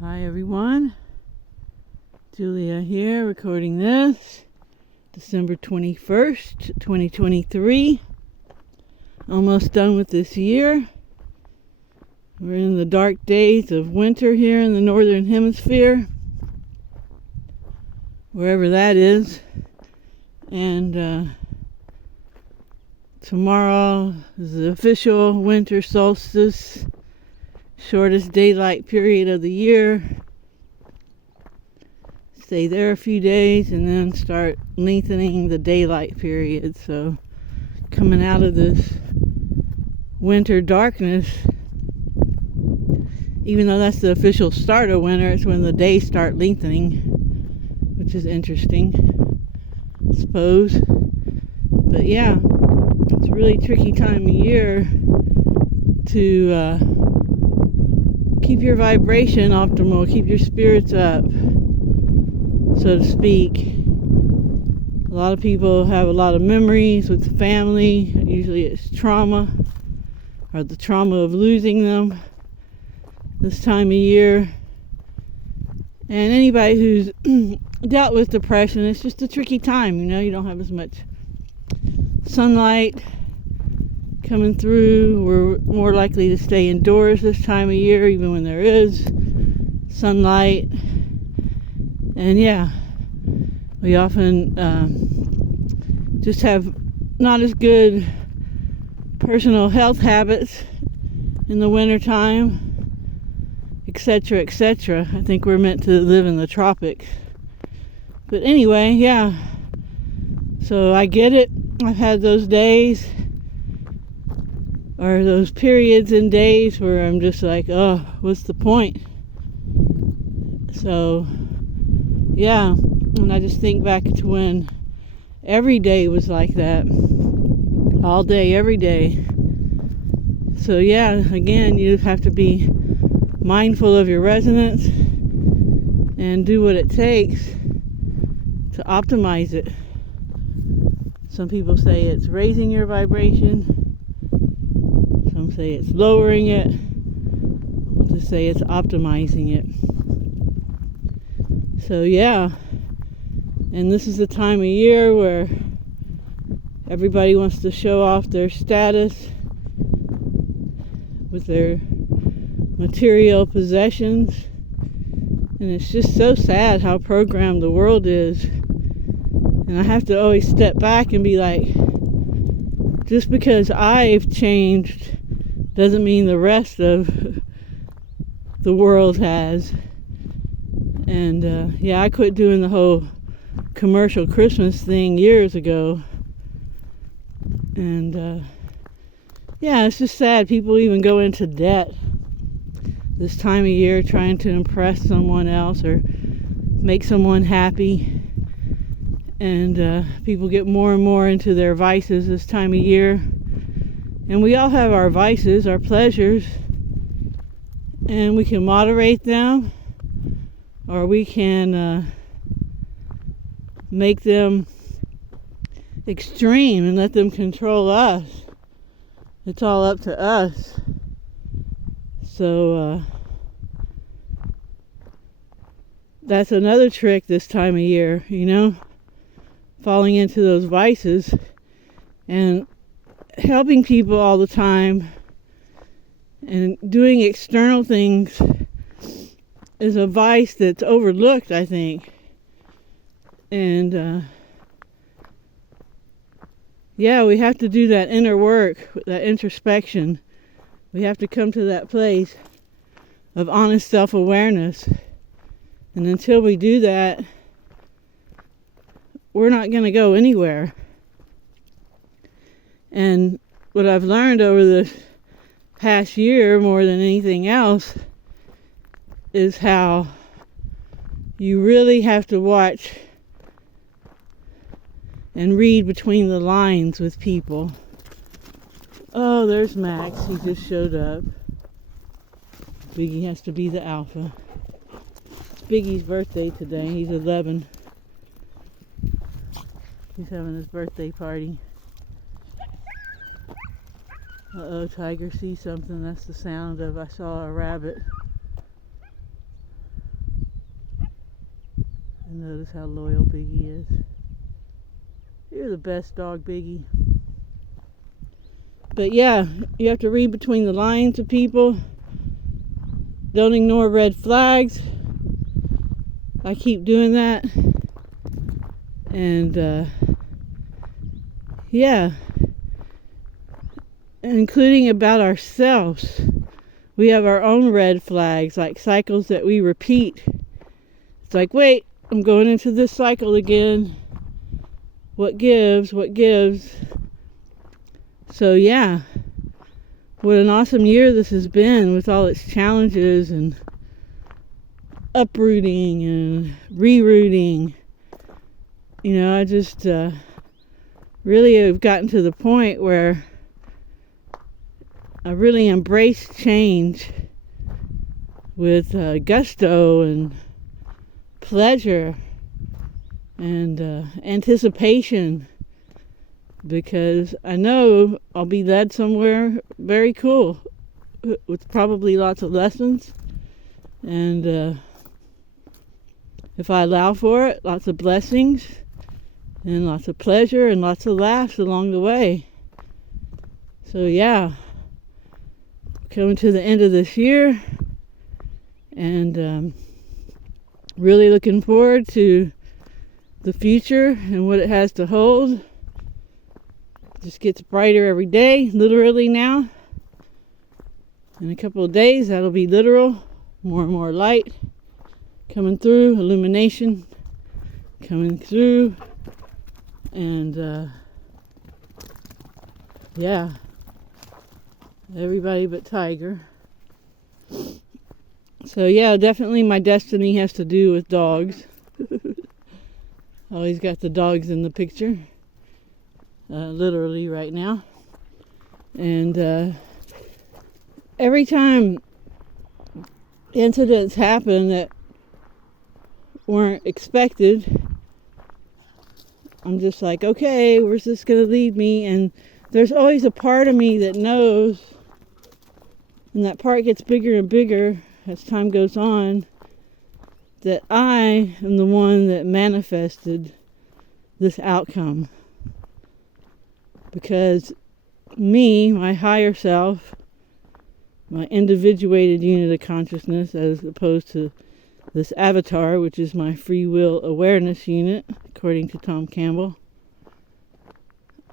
Hi everyone, Julia here recording this, December 21st, 2023. Almost done with this year. We're in the dark days of winter here in the northern hemisphere, wherever that is. And tomorrow is the official winter solstice, shortest daylight period of the year. Stay there a few days and then start lengthening the daylight period. So coming out of this winter darkness, even though that's the official start of winter, it's when the days start lengthening, which is interesting, I suppose. But yeah, it's a really tricky time of year to keep your vibration optimal, keep your spirits up, so to speak. A lot of people have a lot of memories with the family. Usually it's trauma, or the trauma of losing them this time of year. And anybody who's dealt with depression, it's just a tricky time, you don't have as much sunlight coming through. We're more likely to stay indoors this time of year, even when there is sunlight. And yeah, we often just have not as good personal health habits in the wintertime, etc., etc. I think we're meant to live in the tropics. But anyway, yeah. So I get it. I've had those days, or those periods and days where I'm just like, oh, what's the point? So, yeah, and I just think back to when every day was like that, all day, every day. So yeah, again, you have to be mindful of your resonance and do what it takes to optimize it. Some people say it's raising your vibration. Some say it's lowering it. We'll just say it's optimizing it. So yeah, and this is the time of year where everybody wants to show off their status with their material possessions. And it's just so sad how programmed the world is. And I have to always step back and be like, just because I've changed doesn't mean the rest of the world has. And yeah, I quit doing the whole commercial Christmas thing years ago. And yeah, it's just sad. People even go into debt this time of year trying to impress someone else or make someone happy. And people get more and more into their vices this time of year. And we all have our vices, our pleasures, and we can moderate them, or we can make them extreme and let them control us. It's all up to us. So that's another trick this time of year, falling into those vices and helping people all the time and doing external things is a vice that's overlooked, I think. And yeah, we have to do that inner work, that introspection. We have to come to that place of honest self-awareness. And until we do that, we're not going to go anywhere. And what I've learned over the past year, more than anything else, is how you really have to watch and read between the lines with people. Oh, there's Max. He just showed up. Biggie has to be the alpha. It's Biggie's birthday today. He's 11. He's having his birthday party. Uh-oh, Tiger sees something. That's the sound of I saw a rabbit. And notice how loyal Biggie is. You're the best dog, Biggie. But yeah, you have to read between the lines of people. Don't ignore red flags. I keep doing that. And yeah, including about ourselves. We have our own red flags, like cycles that we repeat. It's like, wait, I'm going into this cycle again. What gives? What gives? So yeah, what an awesome year this has been with all its challenges and uprooting and rerouting. You know, I just really have gotten to the point where I really embrace change with gusto and pleasure and anticipation, because I know I'll be led somewhere very cool with probably lots of lessons, and if I allow for it, lots of blessings and lots of pleasure and lots of laughs along the way. So yeah, coming to the end of this year, and really looking forward to the future and what it has to hold. Just gets brighter every day, literally now. In a couple of days, that'll be literal. More and more light coming through, illumination coming through, and yeah, everybody but Tiger. So yeah, definitely my destiny has to do with dogs. Always got the dogs in the picture, literally right now. And every time incidents happen that weren't expected, I'm just like, okay, where's this going to lead me? And there's always a part of me that knows, and that part gets bigger and bigger as time goes on, that I am the one that manifested this outcome. Because me, my higher self, my individuated unit of consciousness, as opposed to this avatar, which is my free will awareness unit, according to Tom Campbell,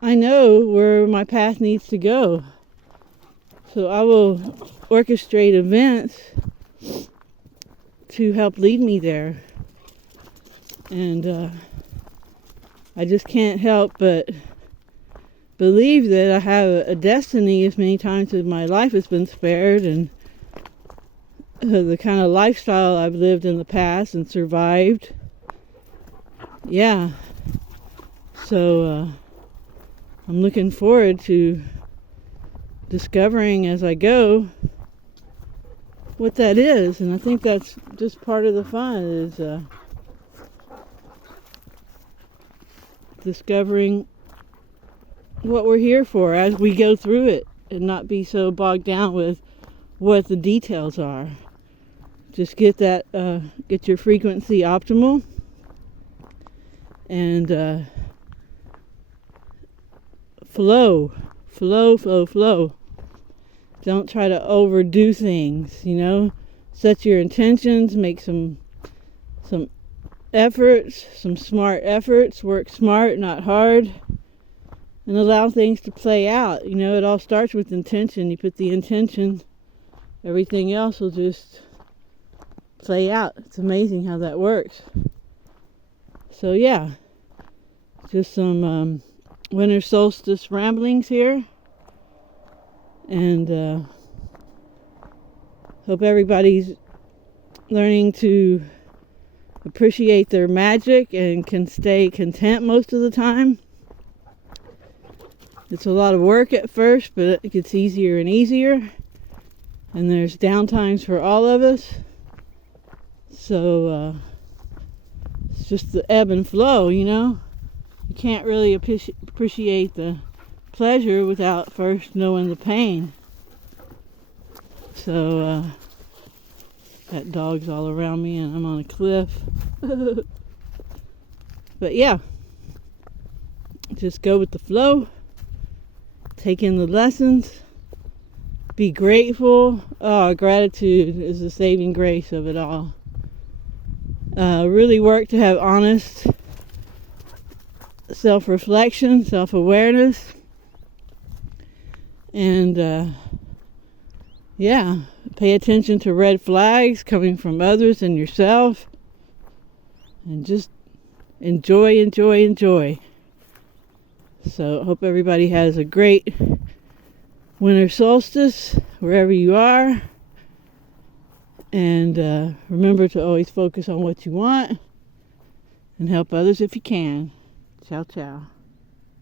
I know where my path needs to go. So I will orchestrate events to help lead me there. And I just can't help but believe that I have a destiny, as many times as my life has been spared, and the kind of lifestyle I've lived in the past and survived. Yeah. So I'm looking forward to discovering as I go what that is. And I think that's just part of the fun, is discovering what we're here for as we go through it, and not be so bogged down with what the details are. Just get that, get your frequency optimal, and flow. Don't try to overdo things, you know. Set your intentions, make some efforts, some smart efforts, work smart, not hard, and allow things to play out. You know, it all starts with intention. You put the intention, everything else will just play out. It's amazing how that works. So yeah, just some winter solstice ramblings here, and hope everybody's learning to appreciate their magic and can stay content most of the time. It's a lot of work at first, but it gets easier and easier, and there's downtimes for all of us. So it's just the ebb and flow, you know. You can't really appreciate the pleasure without first knowing the pain. So got dogs all around me, and I'm on a cliff. But yeah, just go with the flow, take in the lessons, be grateful. Oh, gratitude is the saving grace of it all. Really work to have honest self-reflection, self-awareness, and yeah, pay attention to red flags coming from others and yourself, and just enjoy. So I hope everybody has a great winter solstice wherever you are, and remember to always focus on what you want and help others if you can. Ciao, ciao.